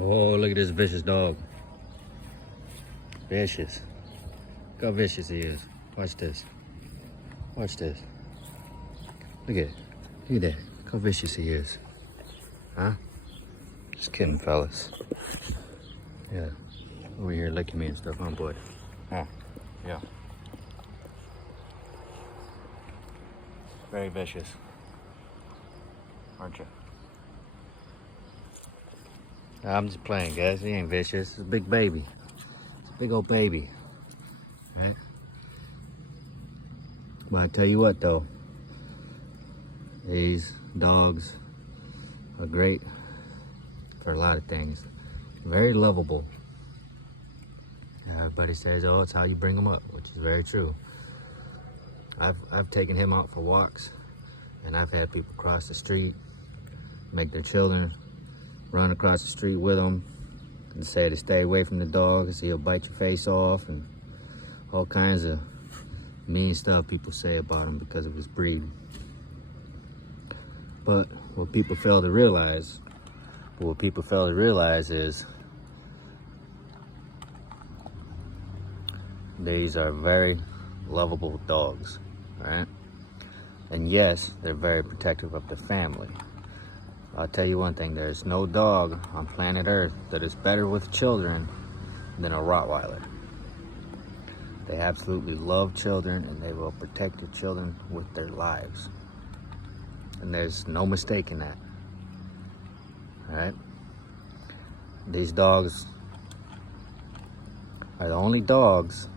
Oh, look at this vicious dog. Vicious. Look how vicious he is. Watch this. Watch this. Look at it. Look at that. Look how vicious he is. Huh? Just kidding, fellas. Yeah. Over here licking me and stuff, huh, boy? Huh? Yeah. Very vicious. Aren't you? I'm just playing, guys. He ain't vicious. It's a big baby. It's a big old baby. Right? But I tell you what, though. These dogs are great for a lot of things. Very lovable. Everybody says, oh, it's how you bring them up, which is very true. I've taken him out for walks, and I've had people cross the street, make their children run across the street with him and say to stay away from the dog because he'll bite your face off, and all kinds of mean stuff people say about him because of his breed. But what people fail to realize is these are very lovable dogs, right? And yes, they're very protective of the family. I'll tell you one thing, there's no dog on planet Earth that is better with children than a Rottweiler. They absolutely love children, and they will protect your children with their lives. And there's no mistake in that, all right? These dogs are the only dogs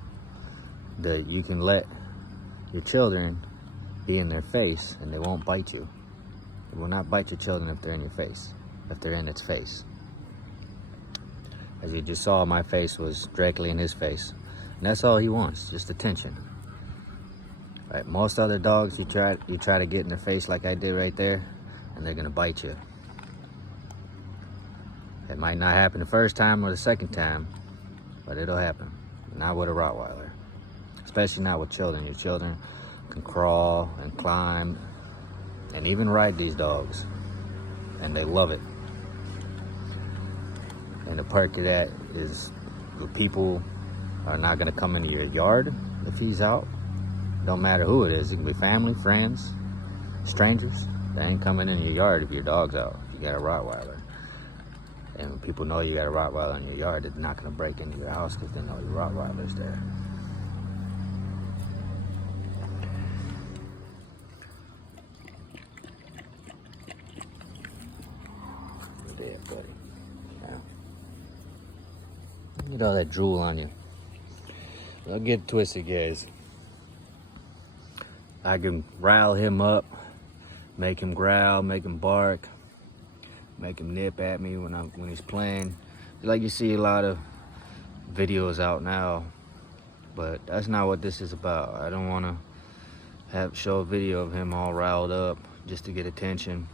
that you can let your children be in their face and they won't bite you. They will not bite your children if they're in your face, if they're in its face. As you just saw, my face was directly in his face. And that's all he wants, just attention. Right, most other dogs, you try to get in their face like I did right there, and they're gonna bite you. It might not happen the first time or the second time, but it'll happen. Not with a Rottweiler. Especially not with children. Your children can crawl and climb and even ride these dogs, and they love it. And the perk of that is the people are not gonna come into your yard if he's out. Don't matter who it is. It can be family, friends, strangers. They ain't coming in your yard if your dog's out, if you got a Rottweiler. And when people know you got a Rottweiler in your yard, they're not gonna break into your house because they know your Rottweiler's there. There, buddy. Yeah. Get all that drool on you. Don't get twisted, guys. I can rile him up, make him growl, make him bark, make him nip at me when he's playing. Like you see a lot of videos out now, but that's not what this is about. I don't want to show a video of him all riled up just to get attention.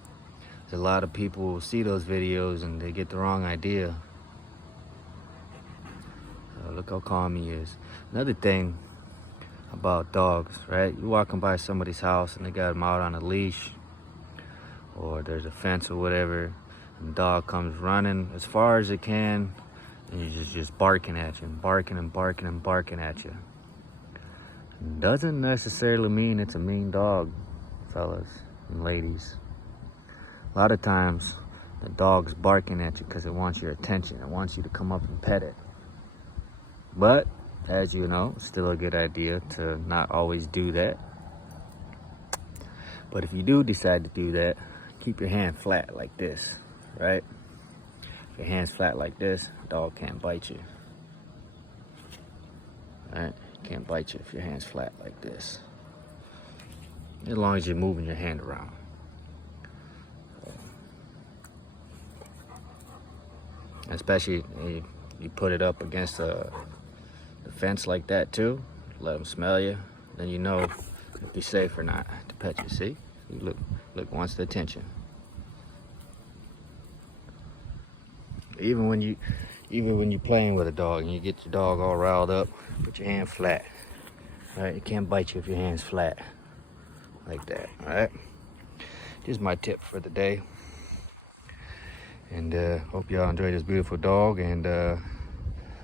A lot of people see those videos and they get the wrong idea. Look how calm he is. Another thing about dogs, right? You're walking by somebody's house and they got him out on a leash, or there's a fence or whatever, and the dog comes running as far as it can, and he's just barking at you, and barking and barking and barking at you. It doesn't necessarily mean it's a mean dog, fellas and ladies. A lot of times, the dog's barking at you because it wants your attention. It wants you to come up and pet it. But, as you know, still a good idea to not always do that. But if you do decide to do that, keep your hand flat like this, right? If your hand's flat like this, dog can't bite you. Right? Can't bite you if your hand's flat like this. As long as you're moving your hand around. Especially you put it up against the fence like that too, let them smell you, then you know if you're safe or not to pet you. See, you look wants the attention. Even when you're playing with a dog and you get your dog all riled up, put your hand flat. All right, it can't bite you if your hand's flat like that. All right, here's my tip for the day. And hope y'all enjoy this beautiful dog. And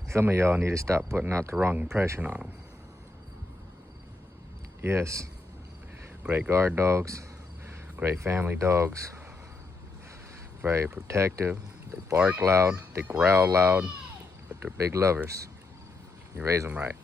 some of y'all need to stop putting out the wrong impression on them. Yes, great guard dogs, great family dogs, very protective. They bark loud, they growl loud, but they're big lovers. You raise them right.